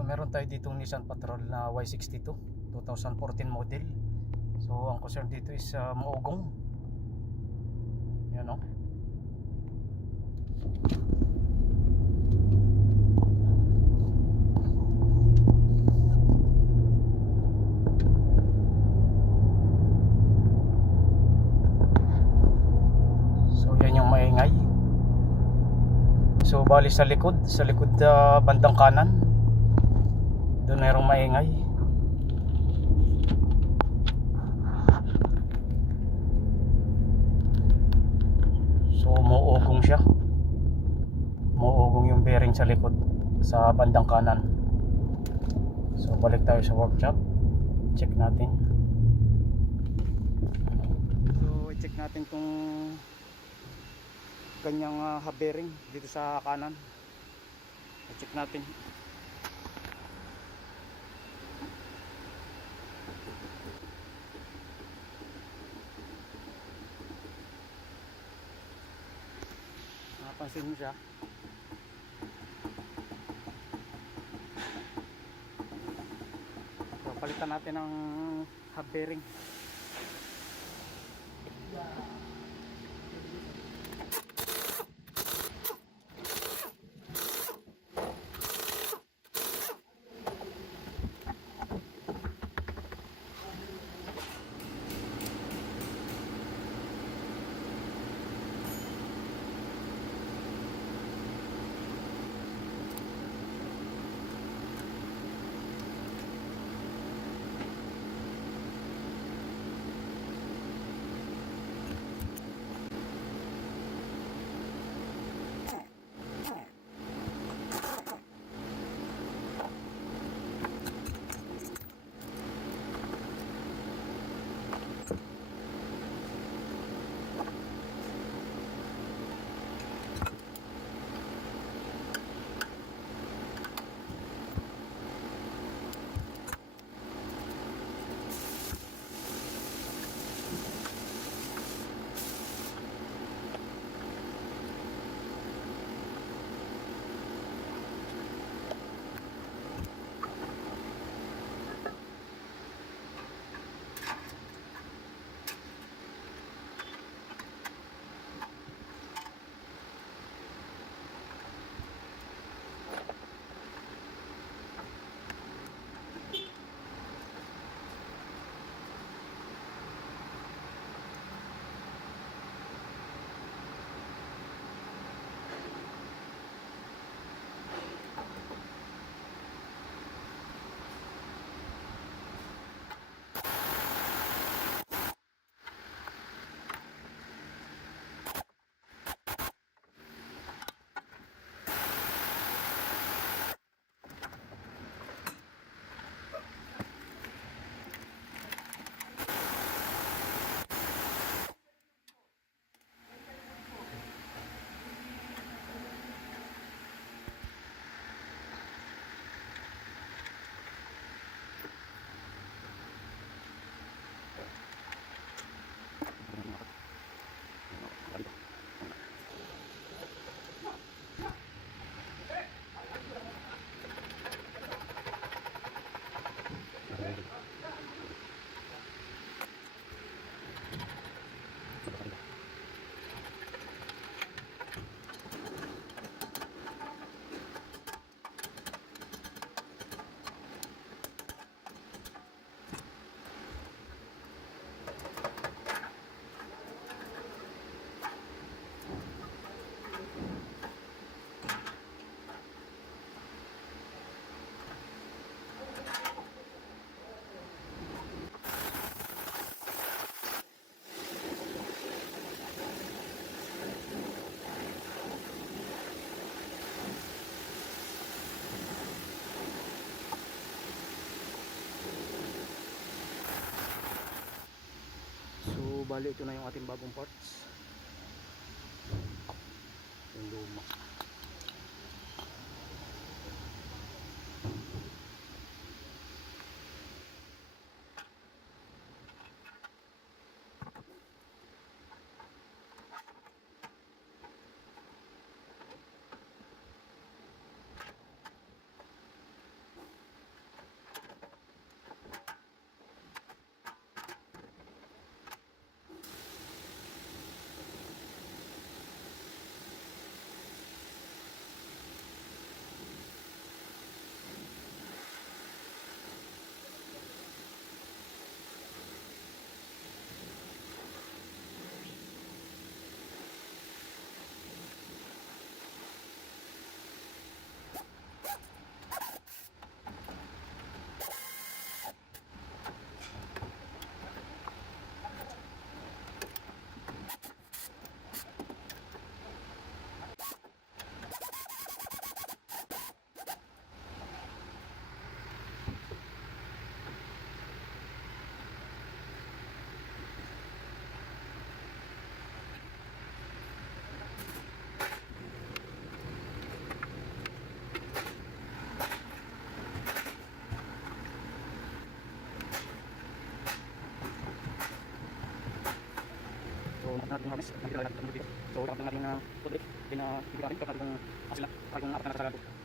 So meron tayo ditong Nissan Patrol na Y62 2014 model. So ang concern dito is maugong. Yan o. So yan yung maingay. So bali sa likod bandang kanan, doon mayroong maingay. So umuugong siya. Umuugong yung bearing sa likod sa bandang kanan. So balik tayo sa workshop. Check natin. So check natin kung kanyang hub bearing dito sa kanan. Check natin. Napansin mo siya. So palitan natin ang hub bearing. Bali ito na yung ating bagong parts, yung luma. natin yung harness. Nakikita natin yung dito. So, ikakap lang natin yung tubig. Then, ikikap natin kung asila. Para kung apat na nakasagal po.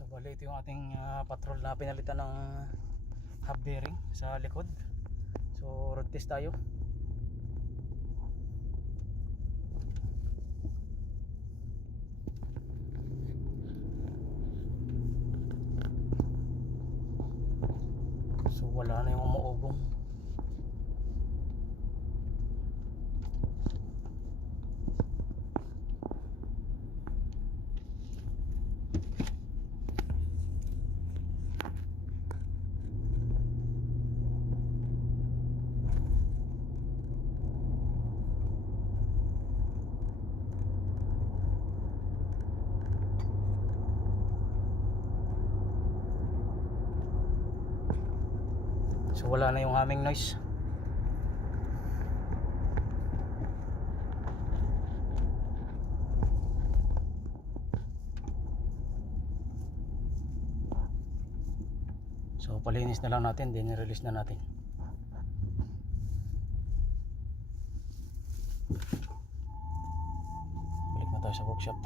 So bali ito yung ating patrol na pinalitan ng hub bearing sa likod. So road test tayo. So wala na yung umuugong. So wala na yung humming noise. So palinis na lang natin, then i-release na natin. Balik na tayo sa workshop.